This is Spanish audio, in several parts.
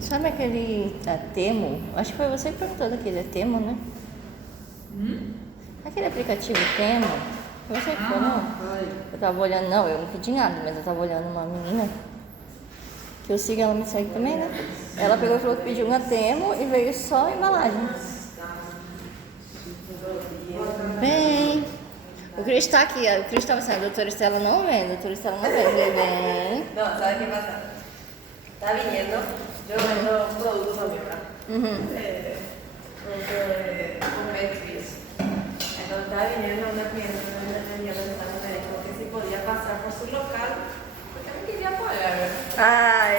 Sabe aquele Temo? Acho que foi você que perguntou daquele Temo, né? Aquele aplicativo Temo. Foi você que falou? Foi. Eu tava olhando, não, eu não pedi nada, mas eu tava olhando uma menina que eu sigo, ela me segue também, né? Ela pegou e falou que pediu uma Temo e veio só a embalagem. Bem, o Cris tá aqui, o Cris tava assim, a doutora Estela não vem, a doutora Estela não vem. Eu falei, bem. No, ¿sabes qué pasa? Está viniendo, yo vendo productos también, ¿verdad? Productos de cosméticos. Entonces estaba viniendo una cliente y yo pensando, me dijo que si podía pasar por su local, porque me quería pagar, ¿verdad? Ai.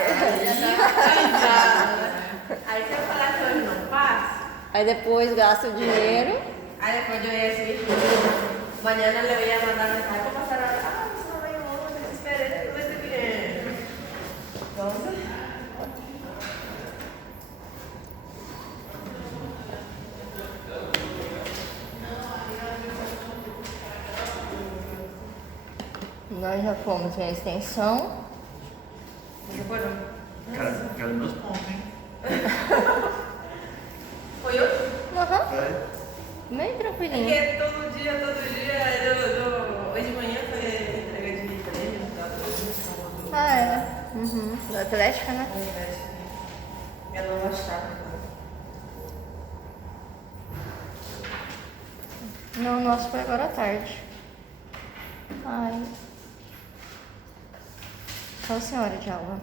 Ya estaba cansada. Aí se eu falar que hoje não passo, Aí depois gasta o dinheiro. aí depois eu ia decir, mañana le voy a mandar mensaje para pasar ahora. Ah, pues no vaya, no, me desesperé, no me terminé. Entonces, Nós já fomos na extensão. se fueron. Quero meus pontos, hein? Foi hoje? Aham, Vai. bem tranquilinho. Porque todo dia, hoje de manhã foi entrega de prêmio, tá? Todo Ah, é. Da Atlética, né? eu não gostava. Não, o nosso foi agora à tarde. Ai. Qual a senhora de aula?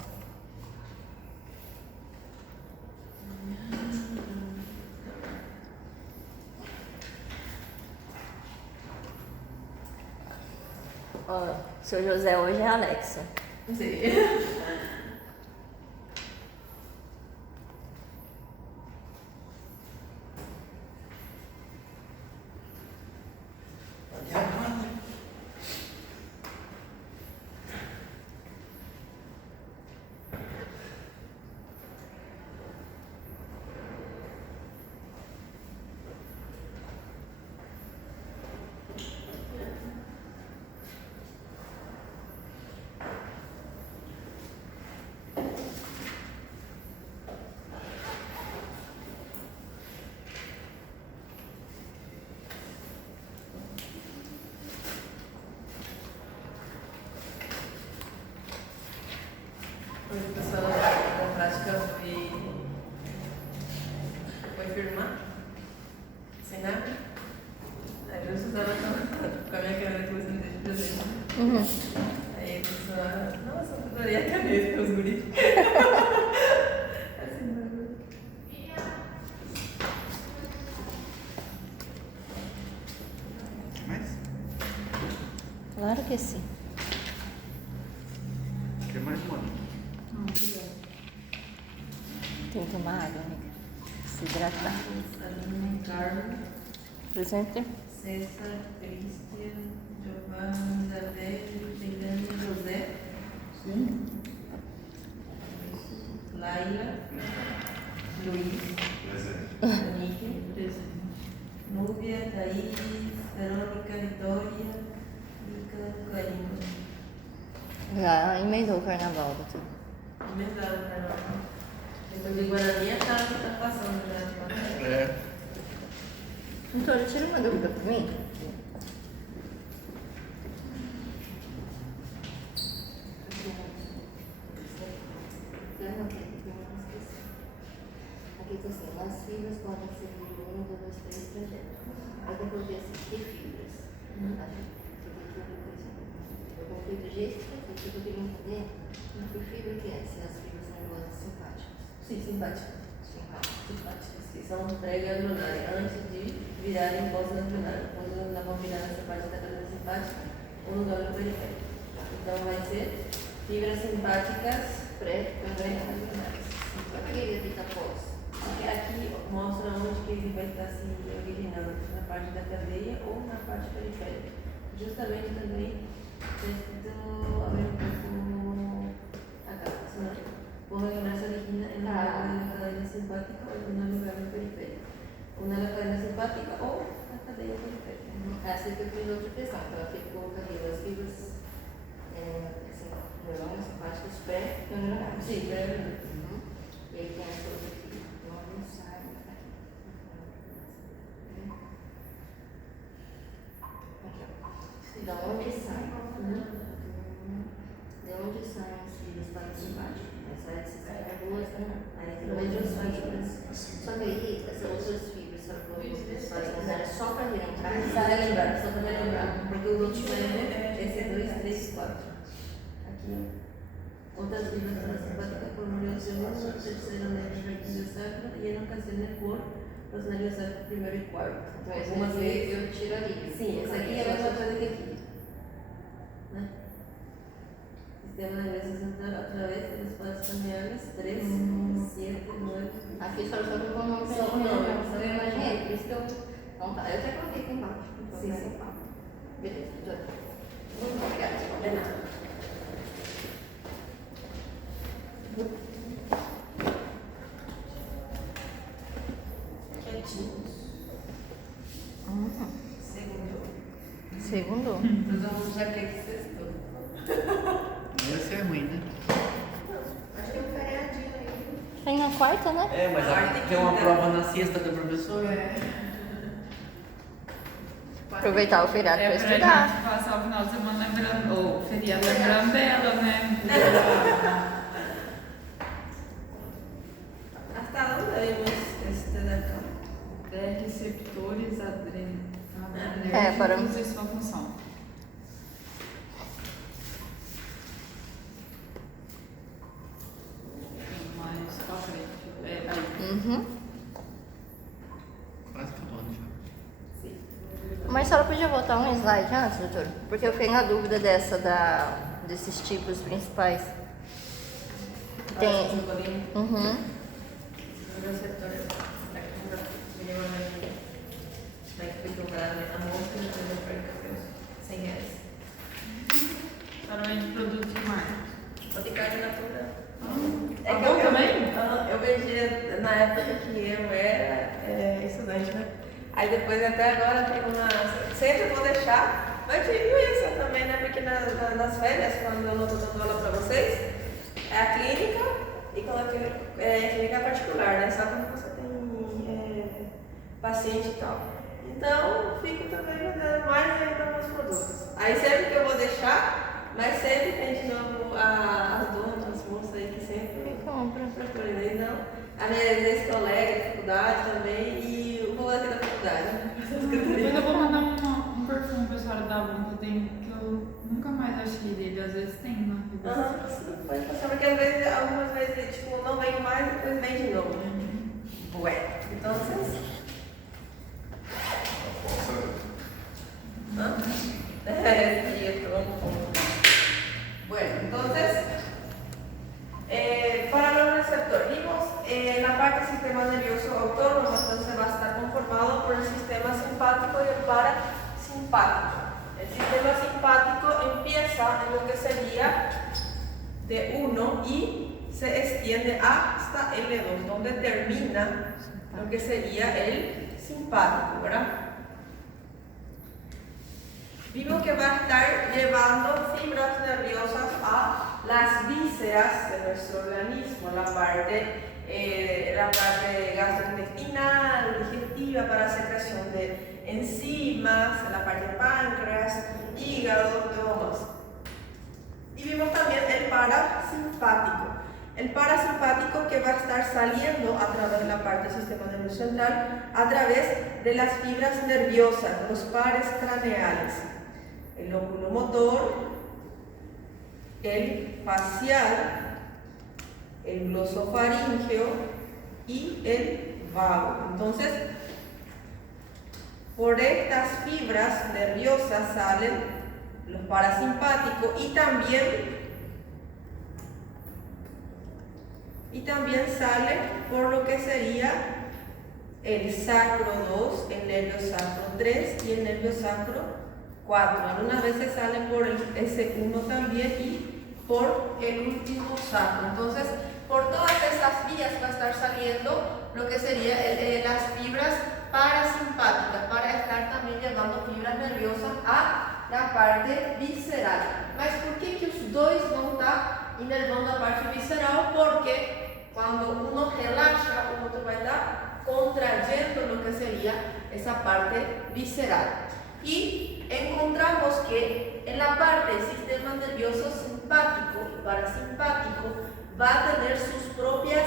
Ó, seu José hoje é a Alexa. Sim. Hoje a pessoa da prática foi firmar, sem nada. Aí eu estava com a minha caneta que você me deixa presente. Aí a pessoa, nossa, eu adoraria a caneta com os guris. Assim, bagulho. Mais? Claro que sim. Quer mais uma? Tem que tomar água, amiga. Se hidratar. Alimentar. Presente? César, Cristian, Giovanni, Isabel, Fernando, José. Sim. Laila, Luiz, Presente. Anique, Núbia, Thaís, Verônica, Vitória, Mica, Clarina. Já emendou o carnaval, doutor. Emendado, Carol. Depois de Guarani, a Tara que tá passando já. É. Doutora, tira uma dúvida pra mim. Aqui está assim, as fibras podem ser de 1, 2, 3 projetos. Aí eu coloquei assim, que fibras? Eu coloquei do jeito que eu fiz, porque eu queria entender que fibra que é, se as fibras nervosas simpáticas. Sim, simpática. Simpáticas. Simpáticas, que são pré-ganglionares, antes de virarem pós-ganglionares. Quando elas vão virar nessa parte da cadeia simpática ou no gânglio periférico. Então vai ser fibras simpáticas pré-ganglionares. Eu peguei a fita pós. Porque aqui mostra onde que ele vai estar se originando, na parte da cadeia ou na parte periférica. Justamente também tento abrir um pouco a cabeça, né? Vou regular essa origina en la cadena simpática o en el lugar periférico. Ou na cadena simpática ou na cadeia periférica. Essa que eu fiz outra questão, então eu fico colocando as fibras assim, neurônios simpáticos pré-ganglionares. Sim, pré-ganglionares. Aí tem outras fibras. Só que aí, essas outras fibras, sabe quando vocês fazem as áreas só para relembrar? Só para lembrar, só para lembrar. Porque o último é esse é 2, 3, 4. Aqui, ó. Outras fibras parasimpáticas por nervio segundo, terceiro nervio sacro e a ocasião por os nervios sacro primeiro e quarto. Então, algumas vezes eu tiro ali. Sim, essa aqui é a mesma coisa que aqui. Né? Sistema nervioso central através dos espaços craneais 3, 7, 9. Aqui só com o nome. Só o nome. Só eu imaginei, por isso que eu. Não tá. Eu até coloquei aqui embaixo. Sim, sim. Beleza, muito obrigada. De nada. Quietinhos. Segundo? Todo mundo já quer que sextou. Esse é ruim, né? Acho que é um feriadinho aí. Tem na quarta, né? É, mas tem uma prova na sexta da professora. Aproveitar o feriado para Pra estudar. gente passar o final de semana lembrando, ou feriado lembrando dela, né? Hasta onde vemos este daqui? Receptores para- adrenérgicos e sua função. Mais pra frente. Aí. Uhum. Quase acabando já. Mas a senhora podia voltar um slide antes, doutor? Porque eu fiquei na dúvida desses tipos principais. Tem. Uhum. Os receptores minimamente equilibrados a mostra de perca R$100. Parabéns de produtos de marca. Boticário Natura. É que eu também? Eu vendia na época que eu era estudante, né? Aí depois até agora tem uma. Sempre vou deixar, mas tive isso também, né? Porque nas férias, quando eu não estou dando aula para vocês, é a clínica e coloquei clínica particular, né? Só quando você tem paciente e tal. Então, fico também vendendo mais ainda meus produtos. Aí sempre que eu vou deixar, mas sempre tem de novo as donas, as moças aí que sempre Compra. procuram, né? Então, a minha ex-colega da faculdade também e o povo aqui da faculdade. Depois eu vou mandar um perfume pra senhora da Avon que eu nunca mais achei dele. Às vezes tem na vida. Sim, pode passar, porque às vezes, algumas vezes, tipo, não vem mais e depois vem de novo. Ué, então vocês. Sí, esto vamos con. Bueno, entonces, para los receptores, vimos la parte del sistema nervioso autónomo, entonces va a estar conformado por el sistema simpático y el parasimpático. El sistema simpático empieza en lo que sería de 1 y se extiende hasta L2, donde termina lo que sería el simpático, ¿verdad? Vimos que va a estar llevando fibras nerviosas a las vísceras de nuestro organismo, la parte gastrointestinal, digestiva para secreción de enzimas, la parte páncreas, hígado, todo más. Y vimos también el parasimpático. El parasimpático que va a estar saliendo a través de la parte del sistema nervioso central, a través de las fibras nerviosas, los pares craneales. El lóbulo motor, el facial, el glosofaríngeo y el vago. Entonces, por estas fibras nerviosas salen los parasimpáticos y también sale por lo que sería el sacro 2, el nervio sacro 3 y el nervio sacro 4. Algunas veces salen por el S1 también y por el último sacro. Entonces, por todas estas vías va a estar saliendo lo que sería las fibras parasimpáticas para estar también llevando fibras nerviosas a la parte visceral. Mas por que os dois vão estar inervando a parte visceral? Porque quando uno relaxa, o outro vai estar contrayendo lo que sería esa parte visceral. Y encontramos que en la parte del sistema nervioso simpático y parasimpático va a tener sus propias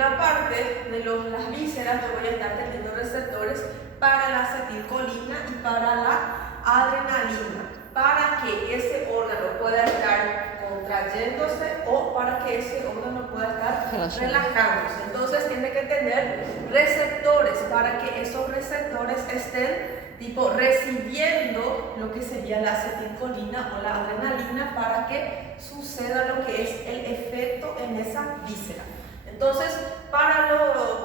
la parte de las vísceras yo voy a estar teniendo receptores para la acetilcolina y para la adrenalina, para que ese órgano pueda estar contrayéndose o para que ese órgano pueda estar relajándose. Entonces tiene que tener receptores para que esos receptores estén recibiendo lo que sería la acetilcolina o la adrenalina para que suceda lo que es el efecto en esa víscera. Entonces, para los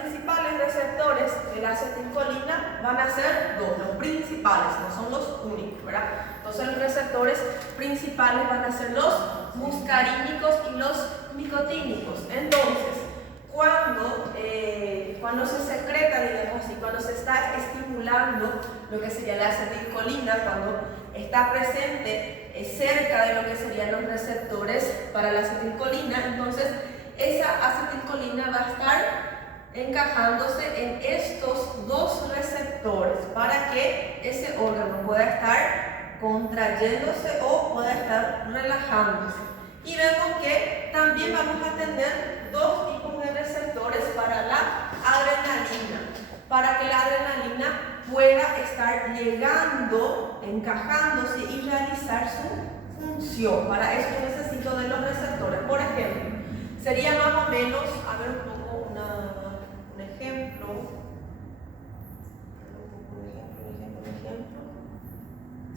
principales receptores de la acetilcolina van a ser los principales, no son los únicos, ¿verdad? Entonces, los receptores principales van a ser los muscarínicos y los nicotínicos. Entonces, cuando se secreta, digamos así, cuando se está estimulando lo que sería la acetilcolina, cuando está presente cerca de lo que serían los receptores para la acetilcolina, entonces esa acetilcolina va a estar encajándose en estos dos receptores para que ese órgano pueda estar contrayéndose o pueda estar relajándose. Y vemos que también vamos a tener dos tipos de receptores para la adrenalina, para que la adrenalina pueda estar llegando, encajándose y realizar su función. Para eso necesito de los receptores. Por ejemplo, sería más o menos, a ver un poco un ejemplo.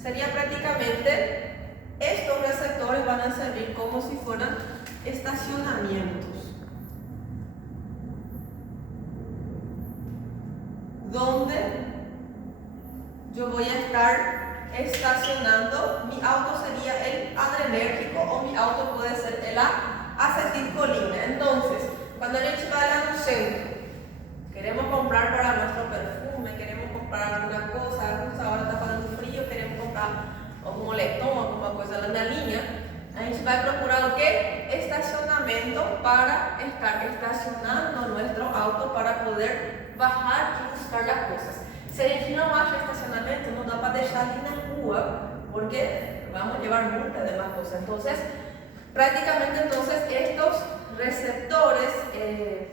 Sería prácticamente, estos receptores van a servir como si fueran estacionamientos, donde yo voy a estar estacionando. Mi auto sería el adrenérgico o mi auto puede ser el acetilcolina. Entonces, cuando yo va a un centro, queremos comprar para nuestro perfume, queremos comprar alguna cosa, ahora está pasando frío, queremos comprar un moletom, alguma cosa na linha, a gente vai procurar o quê? Estacionamento para estar estacionando nuestro auto para poder bajar y buscar las cosas. Si a gente não acha estacionamento, não dá para deixar ali na rua, porque vamos a llevar multa de más cosas. Entonces, prácticamente entonces estos receptores,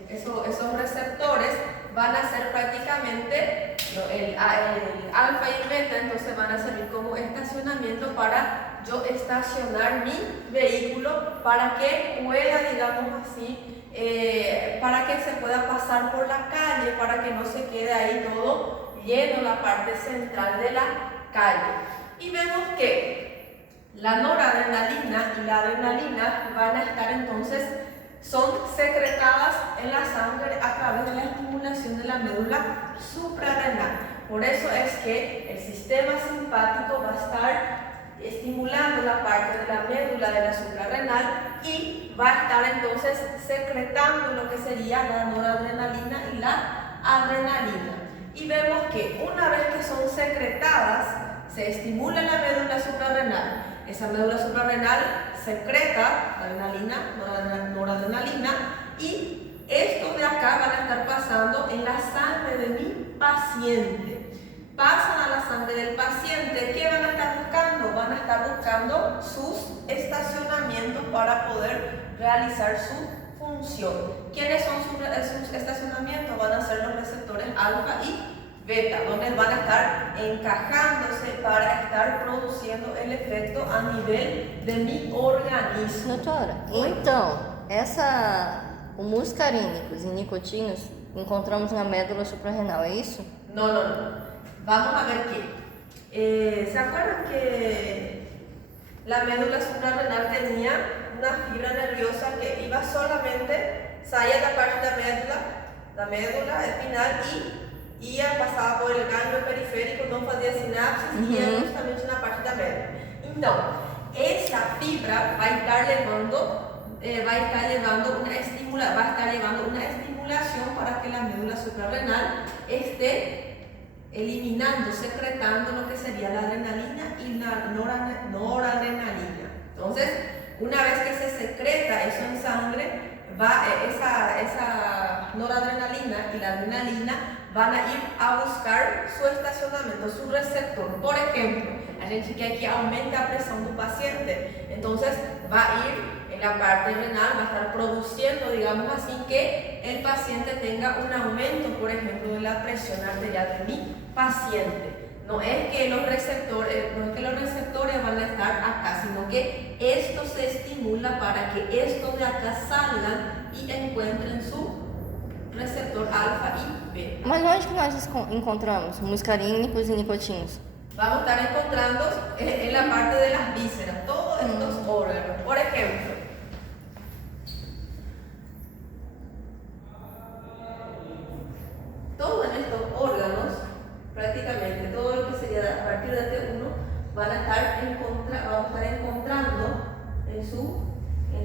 esos receptores van a ser prácticamente el alfa y beta, entonces van a servir como estacionamiento para yo estacionar mi vehículo para que pueda, digamos así, para que se pueda pasar por la calle, para que no se quede ahí todo lleno la parte central de la calle. Y vemos que la noradrenalina y la adrenalina van a estar entonces, son secretadas en la sangre a través de la estimulación de la médula suprarrenal. Por eso es que el sistema simpático va a estar estimulando la parte de la médula de la suprarrenal y va a estar entonces secretando lo que sería la noradrenalina y la adrenalina. Y vemos que una vez que son secretadas, se estimula la médula suprarrenal. Esa médula suprarrenal secreta adrenalina, noradrenalina, y estos de acá van a estar pasando en la sangre de mi paciente. Pasan a la sangre del paciente. ¿Qué van a estar buscando? Van a estar buscando sus estacionamientos para poder realizar su función. ¿Quiénes son sus estacionamientos? Van a ser los receptores alfa y beta, donde van a estar encajándose para estar produzindo el efeito a nível de mi organismo. Doutora, então, o muscarínicos e nicotínicos encontramos na médula suprarrenal, é isso? Não. Vamos a ver que, ¿se acuerdan que la médula suprarrenal tenía una fibra nerviosa que iba solamente, salía de la parte de la médula espinal y pasaba por el ganglio periférico, no fazia sinapsis y era justamente na parte da médula. Então, essa fibra vai estar levando una estimulación para que la médula suprarrenal esté eliminando, secretando lo que sería la adrenalina y la noradrenalina. Entonces, una vez que se secreta eso en sangre, esa noradrenalina y la adrenalina van a ir a buscar su estacionamiento, su receptor. Por ejemplo, a gente quer que aumente a pressão do paciente, entonces va a ir en la parte renal va a estar produciendo, digamos así, que el paciente tenga un aumento, por ejemplo, de la presión arterial de mi paciente. No es que los receptores van a estar acá, sino que esto se estimula para que estos de acá salgan y encuentren su receptor alfa y beta. Mas onde que nós encontramos muscarínicos e nicotínicos? Vamos a estar encontrando en la parte de las vísceras, todos estos órganos. Por ejemplo, todos estos órganos, prácticamente todo lo que sería a partir de T1, vamos a estar encontrando en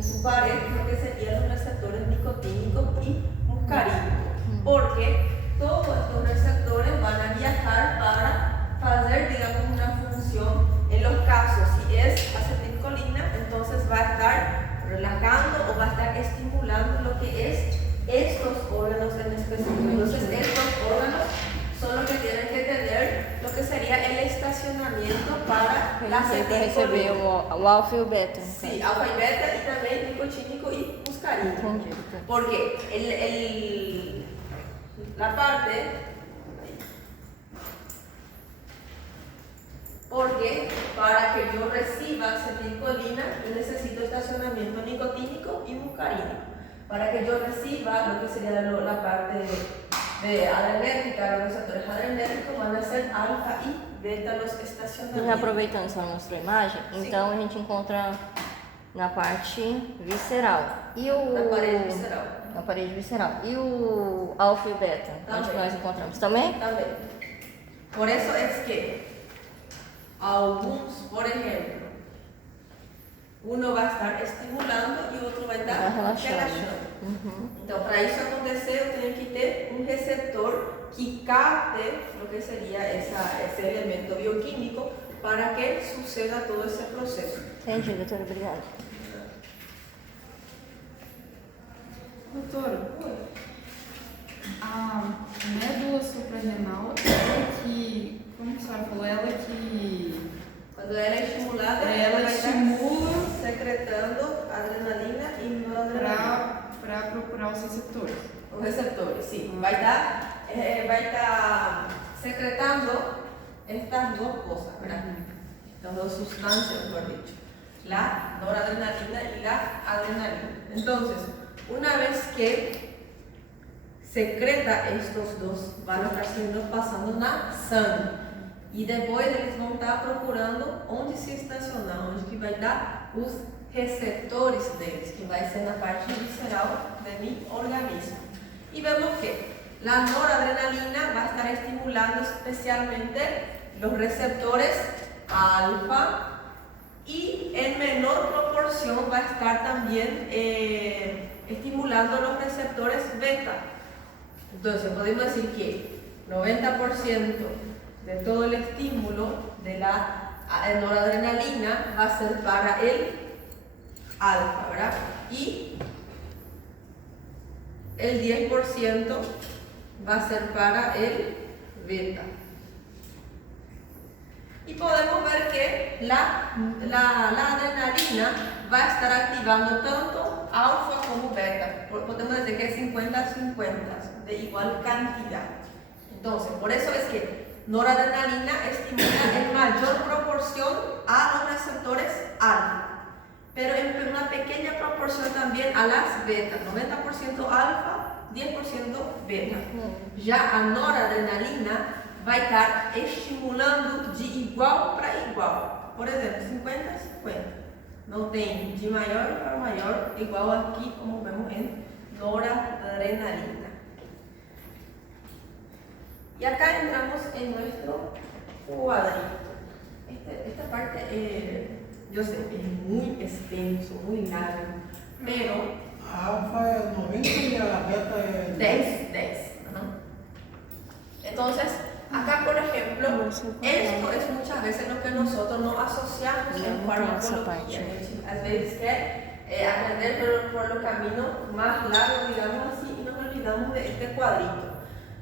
su pared lo que serían los receptores nicotínicos y muscarínicos, porque todos estos receptores van a viajar para hacer, digamos, una función. En los casos, si es acetilcolina, entonces va a estar relajando o va a estar estimulando lo que es estos órganos en específico. Entonces, estos órganos son los que tienen que tener lo que sería el estacionamiento para la receber o alfa e o beta. Sí, alfa y beta y también nicotínico y muscarínico. Entendi. Porque la parte, porque para que yo reciba acetilcolina yo necesito estacionamiento nicotínico y muscarínico. Para que yo reciba lo que sería la parte de adrenérgica, los receptores adrenérgicos van a ser alfa e beta los estacionamentos. E aproveitando essa nossa imagem, então a gente encontra na parte visceral. E o... Na parede visceral. Na parede visceral. E o alfa e o beta, onde que nós encontramos? Também? También. Por eso es que algunos, por ejemplo, uno va a estar estimulando y otro va a estar relaxando. Então, para isso acontecer, eu tenho que ter um receptor que capte lo que seria esse elemento bioquímico para que suceda todo esse processo. Entendi, doutora, obrigada. Doutora, a médula suprarrenal, ela que, como que a senhora falou, ela que... Quando ela é estimulada, ela vai estimula estar secretando adrenalina e noradrenalina. Para procurar os receptores. Os receptores, sim. Vai estar secretando estas duas coisas, ¿verdad? Estas dos sustancias, mejor dicho. La noradrenalina y la adrenalina. Entonces, una vez que secreta estos dos, van a estar pasando na sangre. E depois eles vão estar procurando onde se estacionar, onde que vai dar os receptores deles, que vai ser na parte visceral de mi organismo. Y vemos que la noradrenalina va a estar estimulando especialmente los receptores alfa y en menor proporción va a estar también estimulando los receptores beta. Entonces podemos decir que 90% de todo el estímulo de la noradrenalina va a ser para el alfa, ¿verdad? Y el 10% va a ser para el beta. Y podemos ver que la adrenalina va a estar activando tanto alfa como beta. Podemos decir que es 50-50, de igual cantidad. Entonces, por eso es que noradrenalina estimula en mayor proporción a los receptores alfa, pero en una pequeña proporción también a las beta, 90% alfa, 10% beta. Ya a noradrenalina va a estar estimulando de igual para igual. Por exemplo, 50-50. Não tem de maior para maior, igual aqui como vemos en noradrenalina. Y acá entramos en nuestro cuadrito. Esta parte, yo sé, es muy extenso, muy largo, pero... A alfa es 90 y a la beta es 10. Entonces, acá por ejemplo, esto es muchas veces lo que nosotros no asociamos en farmacología. A veces que aprender por los caminos más largos, digamos así, y nos olvidamos de este cuadrito.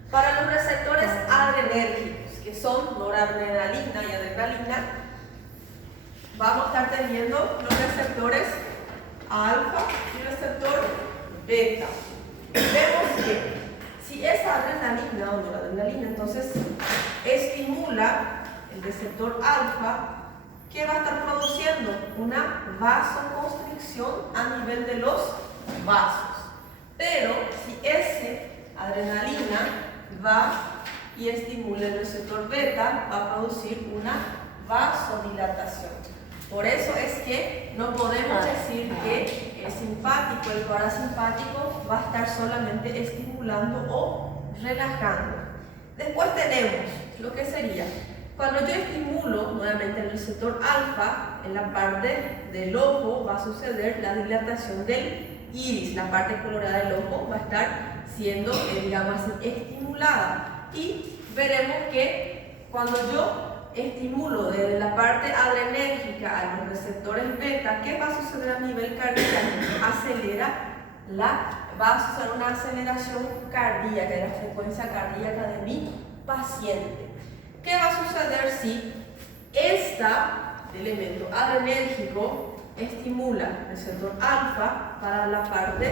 Para los receptores adrenérgicos, que son noradrenalina y adrenalina, vamos a estar teniendo los receptores alfa y receptor beta. Vemos que si esa adrenalina o noradrenalina entonces estimula el receptor alfa, ¿qué va a estar produciendo? Una vasoconstricción a nivel de los vasos. Pero si ese adrenalina va y estimula el receptor beta, va a producir una vasodilatación. Por eso es que no podemos decir que el simpático, el parasimpático va a estar solamente estimulando o relajando. Después tenemos lo que sería, cuando yo estimulo nuevamente el receptor alfa, en la parte del ojo va a suceder la dilatación del iris. La parte colorada del ojo va a estar siendo, digamos así, estimulada. Y veremos que cuando yo estimulo desde la parte adrenérgica a los receptores beta, ¿qué va a suceder a nivel cardíaco? Va a suceder una aceleración cardíaca de la frecuencia cardíaca de mi paciente. ¿Qué va a suceder si este elemento adrenérgico estimula el receptor alfa? Para la parte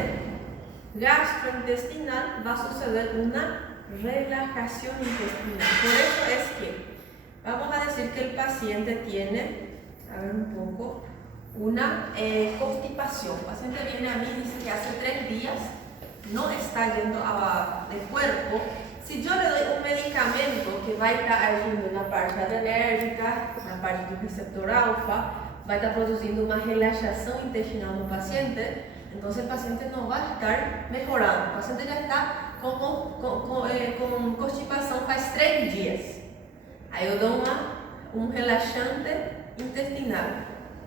gastrointestinal va a suceder una relajación intestinal. Por eso es que vamos a decir que el paciente tiene, a ver un poco, una constipación. El paciente viene a mí y dice que hace 3 días no está yendo de cuerpo. Si yo le doy un medicamento que va a estar ayudando en la parte adrenérgica, la parte del receptor alfa, va a estar produciendo una relajación intestinal en el paciente, entonces el paciente no va a estar mejorando. El paciente ya está con constipación hace 3 días. Aí eu dou um relaxante intestinal.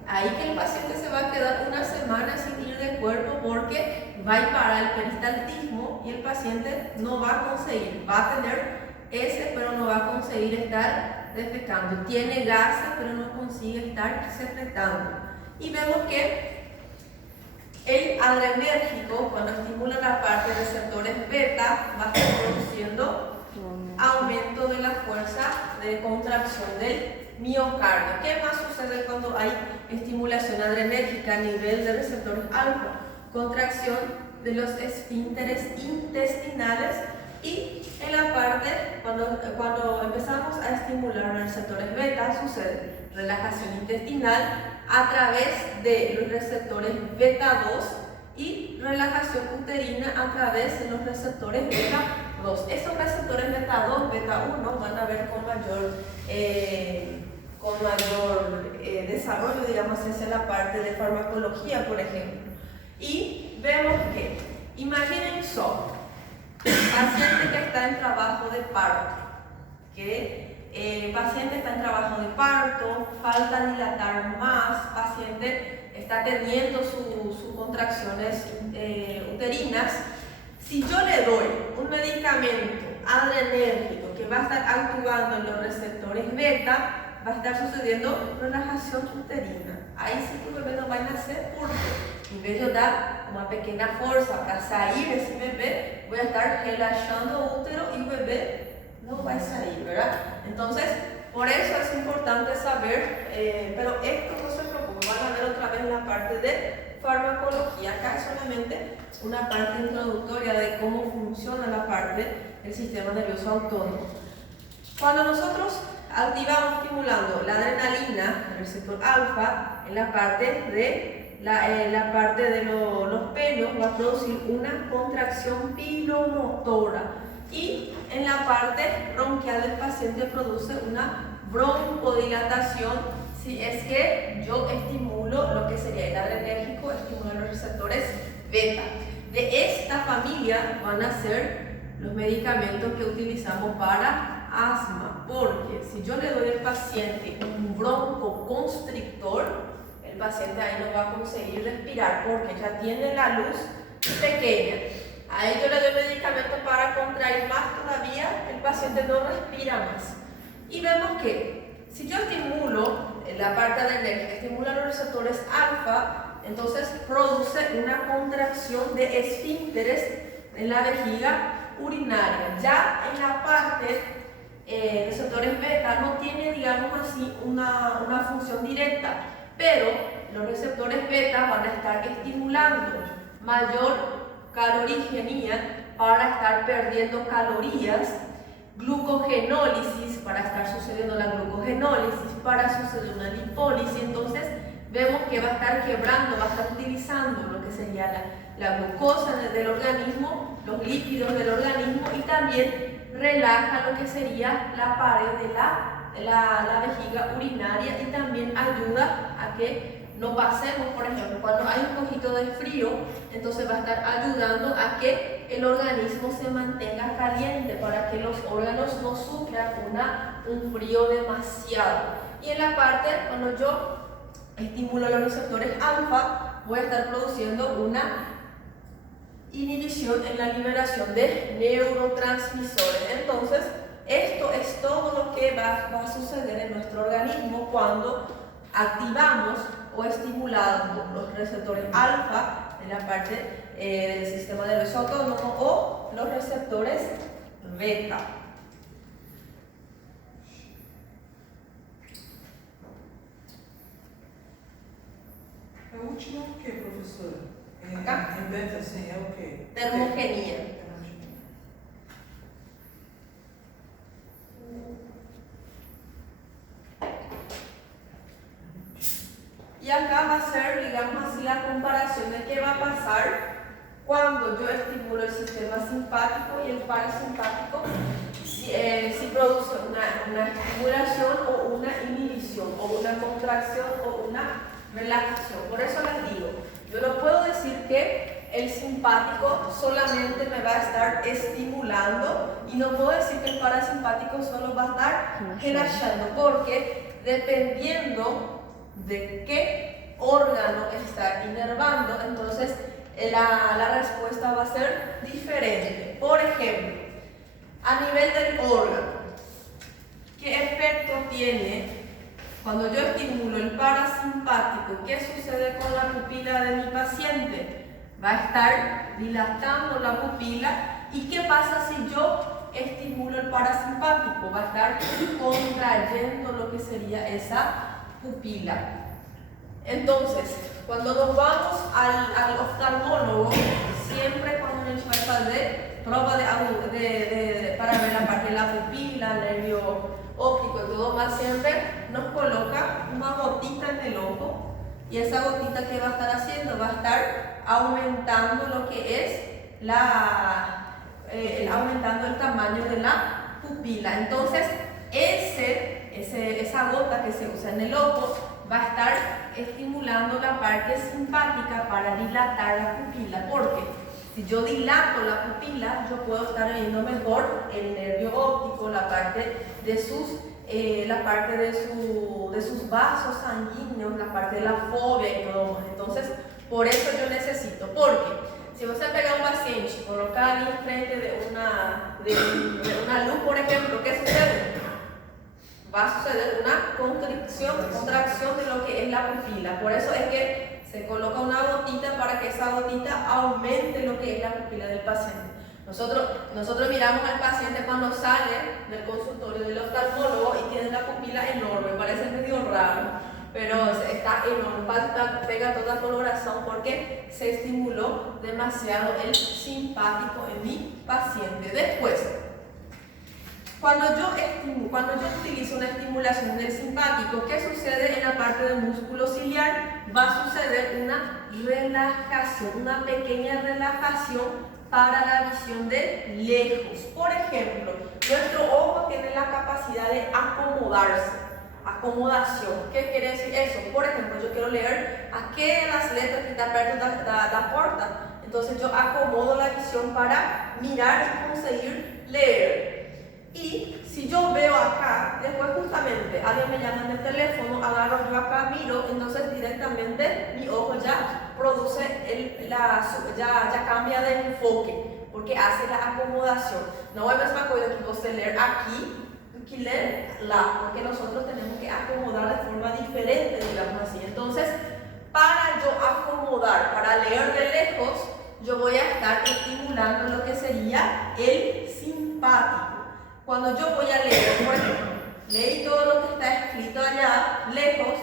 Ahí que el paciente se va a quedar una semana sin ir de cuerpo porque va a parar el peristaltismo y el paciente no va a conseguir, va a tener ese, pero no va a conseguir estar defecando. Tiene gases, pero no consigue estar secretando. Y vemos que el adrenérgico, cuando estimula la parte de receptores beta, va a estar produciendo aumento de la fuerza de contracción del miocardio. ¿Qué más sucede cuando hay estimulación adrenérgica a nivel de receptores alfa? Contracción de los esfínteres intestinales y en la parte, cuando empezamos a estimular los receptores beta, sucede relajación intestinal a través de los receptores beta 2 y relajación uterina a través de los receptores beta 2. Esos receptores beta 2, beta 1 van a ver con mayor desarrollo, digamos, hacia la parte de farmacología, por ejemplo. Y vemos que, imaginen solo, paciente que está en trabajo de parto, paciente está en trabajo de parto, falta dilatar más, paciente está teniendo sus contracciones uterinas. Si yo le doy un medicamento adrenérgico que va a estar actuando en los receptores beta, va a estar sucediendo relajación uterina. Aí sim que o bebê não vai nascer porque, em vez de eu dar uma pequena força para sair esse bebê, vou estar relaxando o útero y el bebé no va a salir, ¿verdad? Entonces, por eso es importante saber, pero esto no se preocupen, van a ver otra vez la parte de farmacología. Acá es solamente una parte introductoria de cómo funciona la parte del sistema nervioso autónomo. Cuando nosotros activamos estimulando la adrenalina, el receptor alfa, en la parte de los pelos va a producir una contracción pilomotora y en la parte bronquial del paciente produce una broncodilatación si es que yo estimulo lo que sería el adrenérgico, estimulo los receptores beta. De esta familia van a ser los medicamentos que utilizamos para asma, porque si yo le doy al paciente un broncoconstrictor, el paciente ahí no va a conseguir respirar porque ya tiene la luz pequeña. Ahí yo le doy medicamento para contraer más todavía, el paciente no respira más. Y vemos que si yo estimulo la parte adrenérgica, estimulo los receptores alfa, entonces produce una contracción de esfínteres en la vejiga urinaria. Ya en la parte receptores beta no tiene, digamos así, una función directa, pero los receptores beta van a estar estimulando mayor calorigenia para estar perdiendo calorías, glucogenólisis para estar sucediendo la glucogenólisis, para suceder una lipólisis. Entonces vemos que va a estar quebrando, va a estar utilizando lo que sería la glucosa del organismo, los lípidos del organismo, y también relaja lo que sería la pared de la vejiga urinaria, y también ayuda a que no pasemos, por ejemplo, cuando hay un poquito de frío, entonces va a estar ayudando a que el organismo se mantenga caliente para que los órganos no sufran un frío demasiado. Y en la parte, cuando yo estimulo los receptores alfa, voy a estar produciendo una inhibición en la liberación de neurotransmisores. Entonces, esto es todo lo que va a suceder en nuestro organismo cuando activamos o estimulamos los receptores alfa en la parte del sistema nervioso autónomo o los receptores beta. É o último o que, professora? Acá? Em beta, assim, é o quê? Termogenia. Y acá va a ser, digamos así, la comparación de qué va a pasar cuando yo estimulo el sistema simpático y el parasimpático, si produce una estimulación o una inhibición, o una contracción o una relajación. Por eso les digo, yo no puedo decir que el simpático solamente me va a estar estimulando, y no puedo decir que el parasimpático solo va a estar relajando, porque dependiendo de qué órgano está inervando, entonces la respuesta va a ser diferente. Por ejemplo, a nivel del órgano, ¿qué efecto tiene cuando yo estimulo el parasimpático? ¿Qué sucede con la pupila de mi paciente? Va a estar dilatando la pupila. ¿Y qué pasa si yo estimulo el parasimpático? Va a estar contrayendo lo que sería esa pupila. Entonces, cuando nos vamos al oftalmólogo, siempre cuando nos va a hacer prueba para ver la parte de la pupila, el nervio óptico y todo más, siempre nos coloca una gotita en el ojo, y esa gotita que va a estar haciendo va a estar aumentando lo que es aumentando el tamaño de la pupila. Entonces, esa gota que se usa en el ojo va a estar estimulando la parte simpática para dilatar la pupila, porque si yo dilato la pupila, yo puedo estar viendo mejor el nervio óptico, la parte de sus vasos sanguíneos, la parte de la fobia y todo más. Entonces, por eso yo necesito, porque si você pegar un paciente y colocar ahí enfrente de una luz, por ejemplo, ¿qué sucede? Va a suceder una contracción de lo que es la pupila. Por eso es que se coloca una gotita para que esa gotita aumente lo que es la pupila del paciente. Nosotros miramos al paciente cuando sale del consultorio del oftalmólogo y tiene la pupila enorme, parece medio raro, pero está enorme, pega toda coloración porque se estimuló demasiado el simpático en mi paciente. Después, cuando yo utilizo una estimulación del simpático, ¿qué sucede en la parte del músculo ciliar? Va a suceder una relajación, una pequeña relajación para la visión de lejos. Por ejemplo, nuestro ojo tiene la capacidad de acomodarse. Acomodación. ¿Qué quiere decir eso? Por ejemplo, yo quiero leer aquellas letras que están perto de la puerta. Entonces yo acomodo la visión para mirar y conseguir leer. Y si yo veo acá, después justamente alguien me llama en el teléfono, agarro yo acá, miro, entonces directamente mi ojo ya produce ya cambia de enfoque, porque hace la acomodación. No es la misma cosa que usted leer aquí que leer lá, porque nosotros tenemos que acomodar de forma diferente, digamos así. Entonces, para yo acomodar, para leer de lejos, yo voy a estar estimulando lo que sería el simpático. Cuando yo voy a leer, por ejemplo, leí todo lo que está escrito allá, lejos,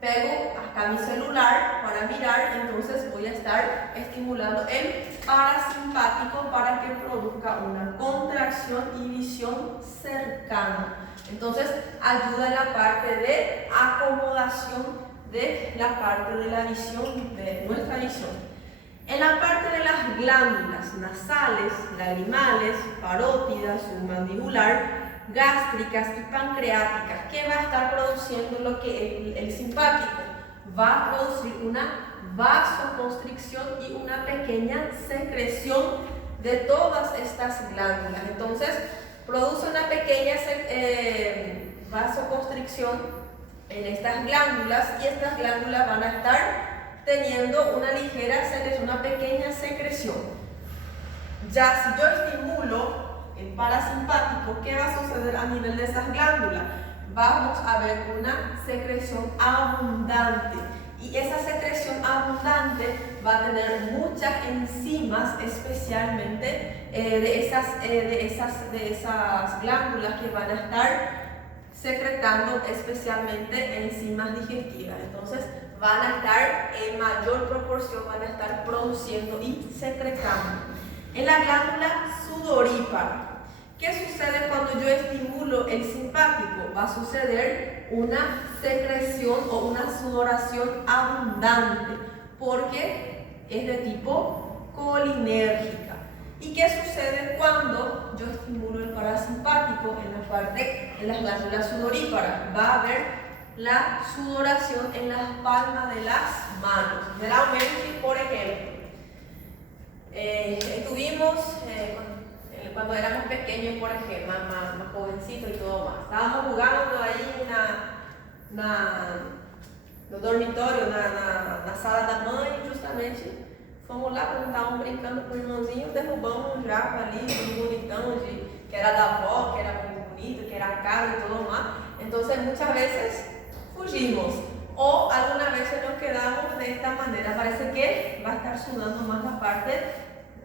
pego hasta acá mi celular para mirar, entonces voy a estar estimulando el parasimpático para que produzca una contracción y visión cercana. Entonces ayuda en la parte de acomodación de la parte de la visión, de nuestra visión. En la parte de las glándulas nasales, lagrimales, parótidas, submandibular, gástricas y pancreáticas, ¿qué va a estar produciendo lo que el simpático? Va a producir una vasoconstricción y una pequeña secreción de todas estas glándulas. Entonces, produce una pequeña vasoconstricción en estas glándulas y estas glándulas van a estar teniendo una pequeña secreción. Ya si yo estimulo el parasimpático, ¿qué va a suceder a nivel de esas glándulas? Vamos a ver una secreción abundante y esa secreción abundante va a tener muchas enzimas, especialmente de esas glándulas que van a estar secretando especialmente enzimas digestivas. Entonces van a estar en mayor proporción, van a estar produciendo y secretando. En la glándula sudorípara, ¿qué sucede cuando yo estimulo el simpático? Va a suceder una secreción o una sudoración abundante porque es de tipo colinérgica. ¿Y qué sucede cuando yo estimulo el parasimpático en las glándulas sudoríparas? Va a haber la sudoración en las palmas de las manos. Generalmente, por ejemplo, estuvimos cuando éramos pequeños, por ejemplo, más jovencitos y todo más. Estábamos jugando ahí no dormitório, na sala da mãe, justamente fomos lá quando estavam brincando com o irmãozinho, derrubamos um jaco ali, um bonitão, que era da avó, que era muito bonito, que era caro y todo más. Entonces muchas veces fugimos o algunas veces nos quedamos de esta manera. Parece que va a estar sudando más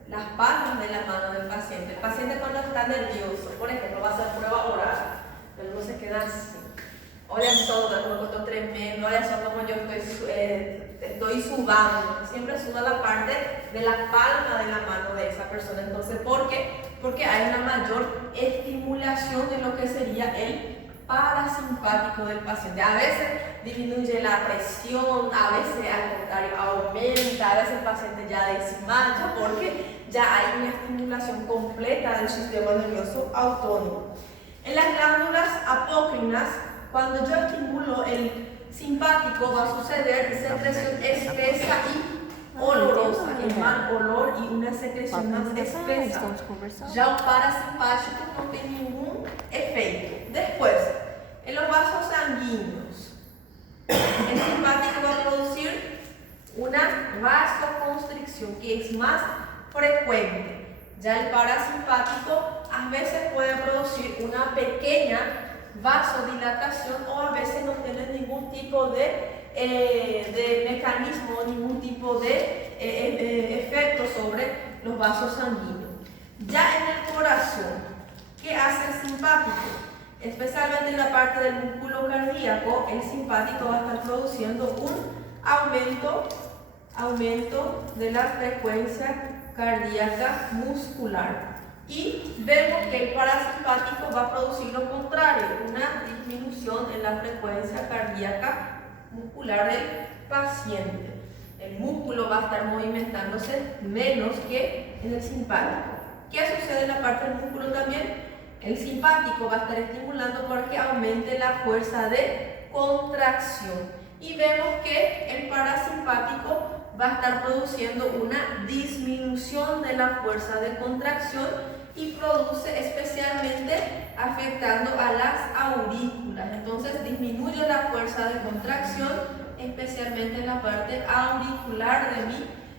las palmas de la mano del paciente. El paciente cuando está nervioso, por ejemplo, va a hacer prueba oral, pero no se queda así. Olha só como eu estou tremendo, olha só como yo estoy sudando. Siempre suda la parte de la palma de la mano de esa persona. Entonces, ¿por qué? Porque hay una mayor estimulación de lo que sería el parasimpático del paciente. A veces disminuye la presión, a veces al contrario aumenta, a veces el paciente ya desmaya porque ya hay una estimulación completa del sistema nervioso autónomo. En las glándulas apócrinas, cuando yo estimulo el simpático va a suceder secreción espesa y olorosa, el mal olor y una secreción más espesa. Ya el parasimpático no tiene ningún efecto. Después, en los vasos sanguíneos, el simpático va a producir una vasoconstricción que es más frecuente. Ya el parasimpático a veces puede producir una pequeña vasodilatación o a veces no tiene ningún tipo de mecanismo, ningún tipo de efecto sobre los vasos sanguíneos. Ya en el corazón, ¿qué hace el simpático? Especialmente en la parte del músculo cardíaco, el simpático va a estar produciendo un aumento de la frecuencia cardíaca muscular. Y vemos que el parasimpático va a producir lo contrario, una disminución en la frecuencia cardíaca muscular del paciente. El músculo va a estar movimentándose menos que en el simpático. ¿Qué sucede en la parte del músculo también? El simpático va a estar estimulando para que aumente la fuerza de contracción. Y vemos que el parasimpático va a estar produciendo una disminución de la fuerza de contracción y produce especialmente afectando a las aurículas. Entonces disminuye la fuerza de contracción, especialmente en la parte auricular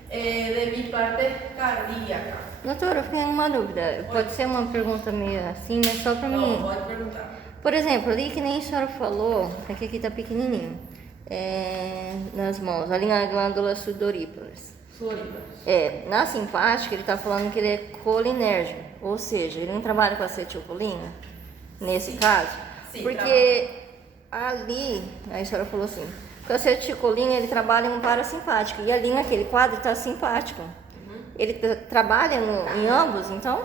de mi parte cardíaca. Doutora, eu fiquei com uma dúvida. Pode ser uma pergunta meio assim, mas só para mim. Pode perguntar. Por exemplo, ali que nem a senhora falou, aqui tá pequenininho, nas mãos, ali na glândula sudoríparas. Na simpática, ele está falando que ele é colinérgico, ou seja, ele não trabalha com acetilcolina, nesse caso? Sim, porque ali, a senhora falou assim, Porque o acetilcolina, ele trabalha no parasimpático. E ali naquele quadro está simpático. Ele trabalha em ambos, então?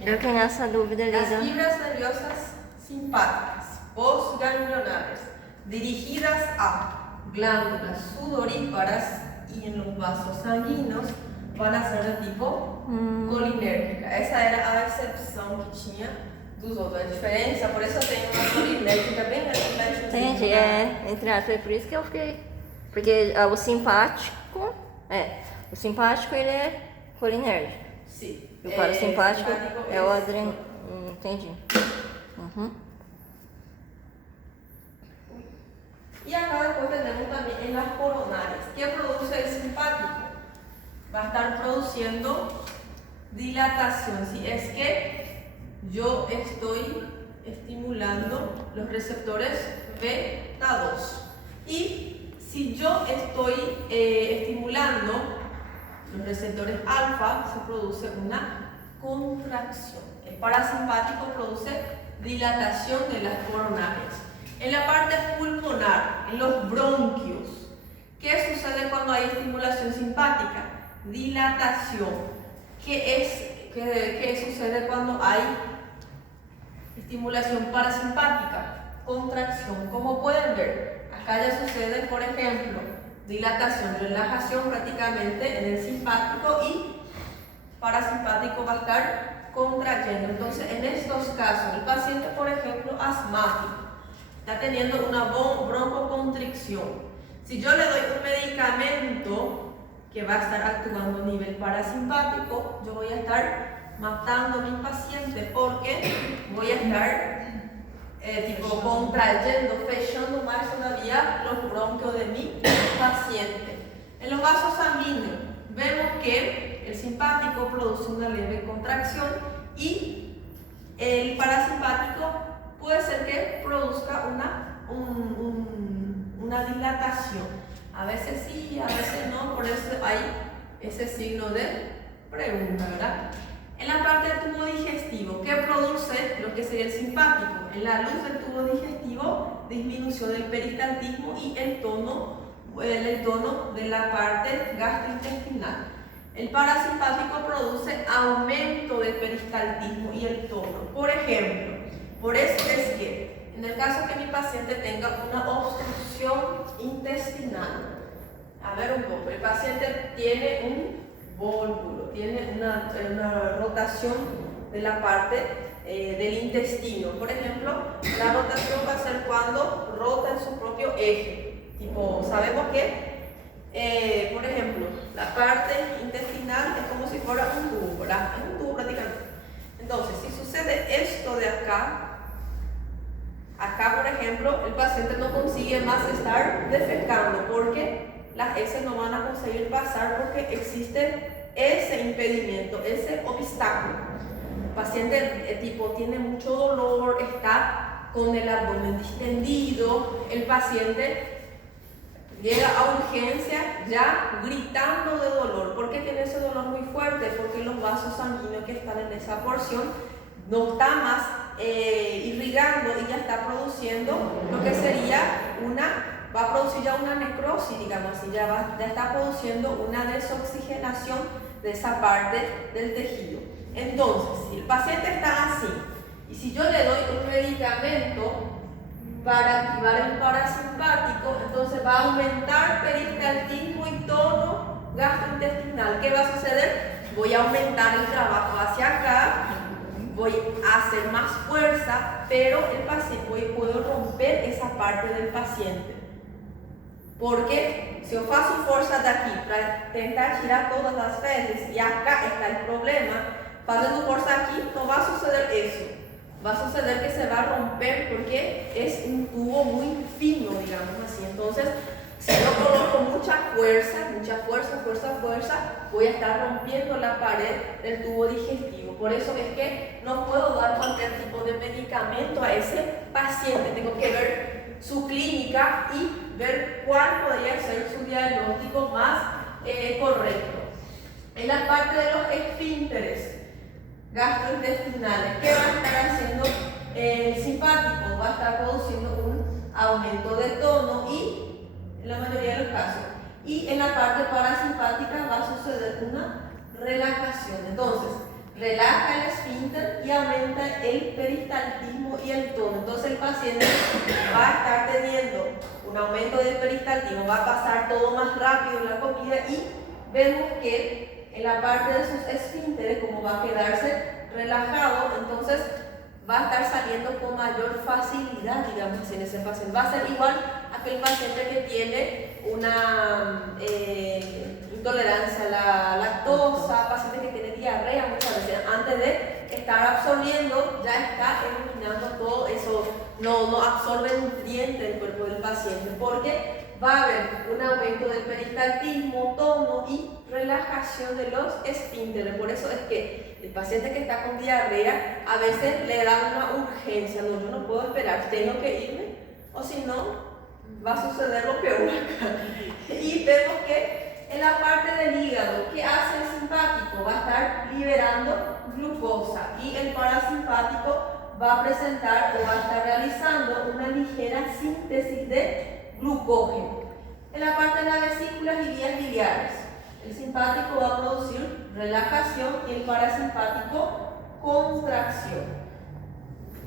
Eu tenho essa dúvida ali. Las fibras nerviosas simpáticas, postganglionares, dirigidas a glándulas sudoríparas y en los vasos sanguíneos, van a ser de tipo colinérgica. Essa era a exceção que tinha dos outros. A diferença, por isso eu tenho uma colinérgica bem grande. Entendi, entre aspas, é por isso que eu fiquei. Porque o simpático, ele é colinérgico. Sim. E o parasimpático é o adrenal. Entendi. Y acá después tenemos también en las coronarias. ¿Qué produce el simpático? Va a estar produciendo dilatación. Si es que yo estoy estimulando los receptores beta 2. Y si yo estoy estimulando los receptores alfa, se produce una contracción. El parasimpático produce dilatación de las coronarias. En la parte pulmonar, en los bronquios, ¿qué sucede cuando hay estimulación simpática? Dilatación. ¿Qué sucede cuando hay estimulación parasimpática? Contracción. Como pueden ver, acá ya sucede, por ejemplo, dilatación, relajación prácticamente en el simpático y parasimpático va a estar contrayendo. Entonces, en estos casos, el paciente, por ejemplo, asmático, está teniendo una broncoconstricción. Si yo le doy un medicamento que va a estar actuando a nivel parasimpático, yo voy a estar matando a mi paciente porque voy a estar contrayendo, fechando más todavía los bronquios de mi paciente. En los vasos sanguíneos vemos que el simpático produce una leve contracción y el parasimpático puede ser que produzca una dilatación. A veces sí, a veces no, por eso hay ese signo de pregunta, ¿verdad? En la parte del tubo digestivo, ¿qué produce lo que sería el simpático? En la luz del tubo digestivo, disminución del peristaltismo y el tono de la parte gastrointestinal. El parasimpático produce aumento del peristaltismo y el tono. Por ejemplo, por eso es que en el caso que mi paciente tenga una obstrucción intestinal, a ver un poco, el paciente tiene un vólvulo, tiene una rotación de la parte del intestino. Por ejemplo, la rotación va a ser cuando rota en su propio eje. Tipo, sabemos que, por ejemplo, la parte intestinal es como si fuera un tubo, ¿verdad? Es un tubo prácticamente. Entonces, si sucede esto de acá, por ejemplo, el paciente no consigue más estar defecando porque las heces no van a conseguir pasar porque existe ese impedimento, ese obstáculo. El paciente tiene mucho dolor, está con el abdomen distendido, el paciente llega a urgencia ya gritando de dolor. ¿Por qué tiene ese dolor muy fuerte? Porque los vasos sanguíneos que están en esa porción no están más irrigando y ya está produciendo lo que sería va a producir ya una necrosis, digamos así, ya está produciendo una desoxigenación de esa parte del tejido. Entonces, si el paciente está así y si yo le doy un medicamento para activar el parasimpático, entonces va a aumentar peristaltismo y tono gastrointestinal. ¿Qué va a suceder? Voy a aumentar el trabajo hacia acá, voy a hacer más fuerza, pero el paciente puedo romper esa parte del paciente. Porque si yo faço fuerza de aquí para tentar tirar todas las fezes y acá está el problema, fazendo fuerza aquí no va a suceder eso. Va a suceder que se va a romper porque es un tubo muy fino, digamos así. Entonces, si yo coloco mucha fuerza, voy a estar rompiendo la pared del tubo digestivo. Por eso es que no puedo dar cualquier tipo de medicamento a ese paciente. Tengo que ver su clínica y ver cuál podría ser su diagnóstico más correcto. En la parte de los esfínteres gastrointestinales, ¿qué va a estar haciendo el simpático? Va a estar produciendo un aumento de tono y en la mayoría de los casos. Y en la parte parasimpática va a suceder una relajación. Entonces, relaja el esfínter y aumenta el peristaltismo y el tono. Entonces el paciente va a estar teniendo un aumento del peristaltismo, va a pasar todo más rápido en la comida y vemos que en la parte de sus esfínteres, como va a quedarse relajado, entonces va a estar saliendo con mayor facilidad, digamos así, en ese paciente. Va a ser igual a aquel paciente que tiene una intolerancia a la lactosa, paciente que tiene diarrea muchas veces, antes de estar absorbiendo, ya está eliminando todo eso, no absorbe nutrientes del cuerpo del paciente, porque va a haber un aumento del peristaltismo, tono y relajación de los esfínteres. Por eso es que el paciente que está con diarrea a veces le da una urgencia, no, yo no puedo esperar, tengo que irme, o si no, va a suceder lo peor acá. Y vemos que en la parte del hígado, ¿qué hace el simpático? Va a estar liberando glucosa y el parasimpático va a presentar o va a estar realizando una ligera síntesis de glucógeno. En la parte de las vesículas y vías biliares, el simpático va a producir relajación y el parasimpático contracción.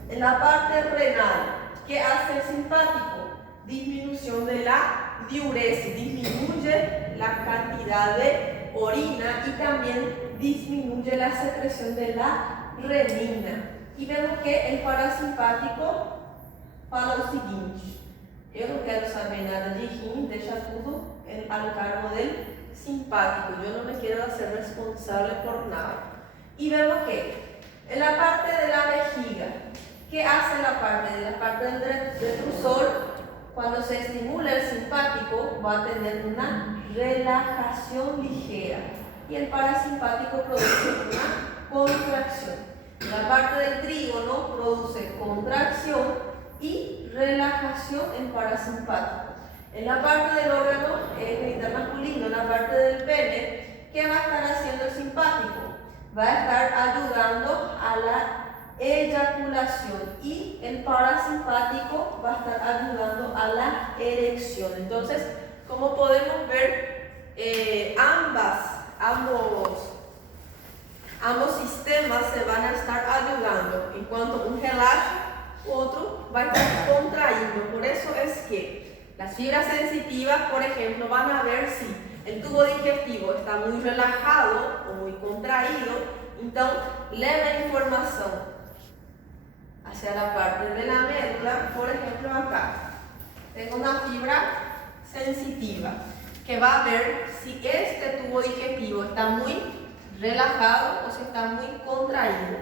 En la parte renal, ¿qué hace el simpático? Disminución de la diuresis, disminuye la cantidad de orina y también disminuye la secreción de la renina. Y vemos que el parasimpático fala o seguinte: eu não quero saber nada de rim, deixa tudo al cargo del simpático, yo no me quiero hacer responsable por nada. Y vemos que en la parte de la vejiga, ¿qué hace la parte del detrusor? Cuando se estimula el simpático va a tener una relajación ligera y el parasimpático produce una contracción. La parte del trígono produce contracción y relajación en parasimpático. En la parte del órgano genital masculino, en la parte del pene, ¿qué va a estar haciendo el simpático? Va a estar ayudando a la eyaculación y el parasimpático va a estar ayudando a la erección. Entonces, como podemos ver, ambos sistemas se van a estar ayudando. En cuanto un relaja, otro va a estar contraído. Por eso es que las fibras sensitivas, por ejemplo, van a ver si el tubo digestivo está muy relajado o muy contraído. Entonces, leva información hacia la parte de la médula. Por ejemplo, acá tengo una fibra sensitiva que va a ver si este tubo digestivo está muy relajado o si está muy contraído.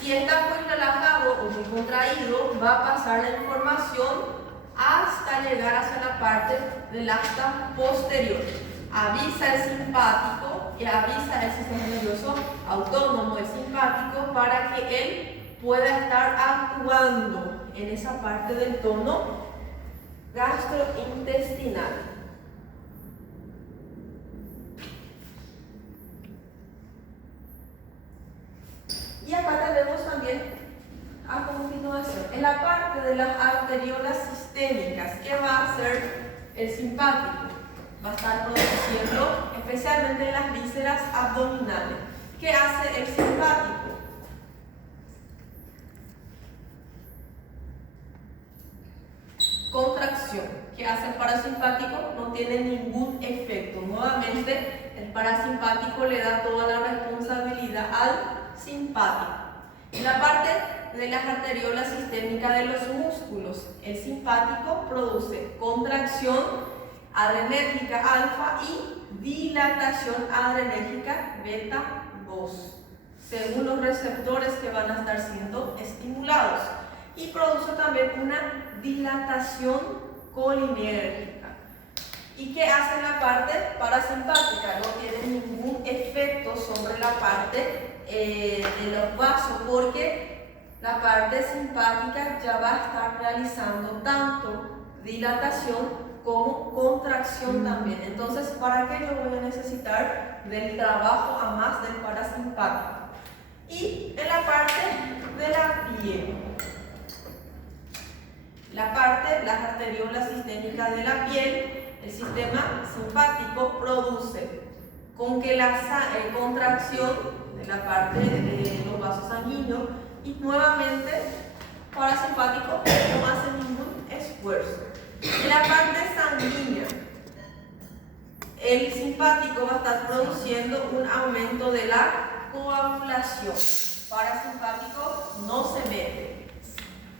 Si está muy relajado o muy contraído, va a pasar la información hasta llegar hacia la parte del asta posterior. Avisa el simpático y avisa el sistema nervioso autónomo, el simpático, para que él pueda estar actuando en esa parte del tono gastrointestinal. Y acá tenemos también a continuación, en la parte de las arteriolas sistémicas, ¿qué va a hacer el simpático? Va a estar produciendo, especialmente en las vísceras abdominales. ¿Qué hace el simpático? Contracción. ¿Qué hace el parasimpático? No tiene ningún efecto. Nuevamente, el parasimpático le da toda la responsabilidad al simpático. En la parte de las arteriolas sistémicas de los músculos, el simpático produce contracción adrenérgica alfa y dilatación adrenérgica beta 2, según los receptores que van a estar siendo estimulados. Y produce también una dilatación colinérgica. ¿Y qué hace la parte parasimpática? No tiene ningún efecto sobre la parte de los vasos, porque la parte simpática ya va a estar realizando tanto dilatación como contracción también. Entonces, ¿para qué yo voy a necesitar del trabajo a más del parasimpático? Y en la parte de la piel, las arteriolas sistémicas de la piel, el sistema simpático produce con que la contracción de la parte de los vasos sanguíneos y nuevamente parasimpático no hace ningún esfuerzo. En la parte sanguínea, el simpático va a estar produciendo un aumento de la coagulación. Parasimpático no se mete.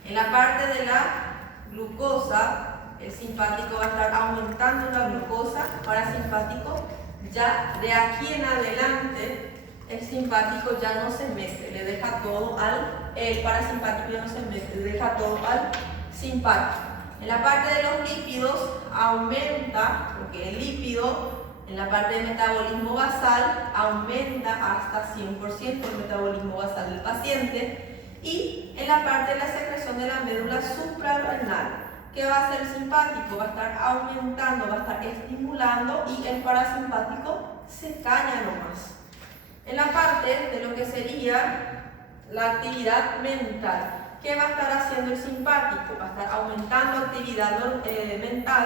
En la parte de la glucosa, el simpático va a estar aumentando la glucosa. Parasimpático ya de aquí en adelante el simpático ya no se mete, le deja todo el parasimpático ya no se mete, le deja todo al simpático. En la parte de los lípidos aumenta, porque el lípido en la parte de metabolismo basal aumenta hasta 100% el metabolismo basal del paciente, y en la parte de la secreción de la médula suprarrenal, ¿qué va a hacer el simpático? Va a estar aumentando, va a estar estimulando, y el parasimpático se calla nomás. En la parte de lo que sería la actividad mental, ¿qué va a estar haciendo el simpático? Va a estar aumentando actividad mental,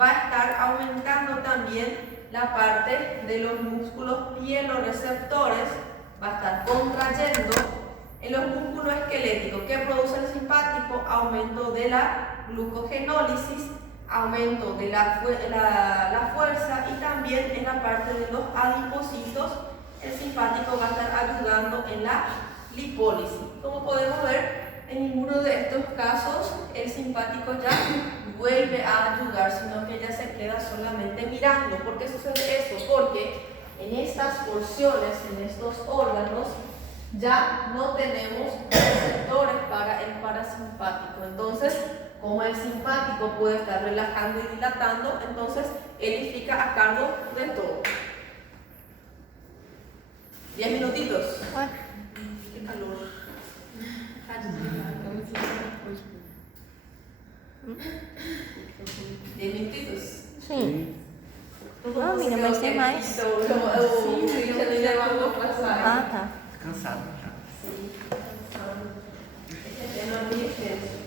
va a estar aumentando también la parte de los músculos pielorreceptores, va a estar contrayendo en los músculos esqueléticos. ¿Qué produce el simpático? Aumento de la glucogenólisis, aumento de la fuerza, y también en la parte de los adipocitos el simpático va a estar ayudando en la lipólisis. Como podemos ver, en ninguno de estos casos el simpático ya vuelve a ayudar, sino que ya se queda solamente mirando. ¿Por qué sucede eso? Porque en estas porciones, en estos órganos, ya no tenemos receptores para el parasimpático. Entonces, como el simpático puede estar relajando y dilatando, entonces él fica a cargo de todo. 10 minutitos. Qué calor. 10 minutitos. Sim. Todo amiga, mas tem mais. Sim, Ah, tá. Cansado já. Sim, cansado. Esse tema é muito extenso.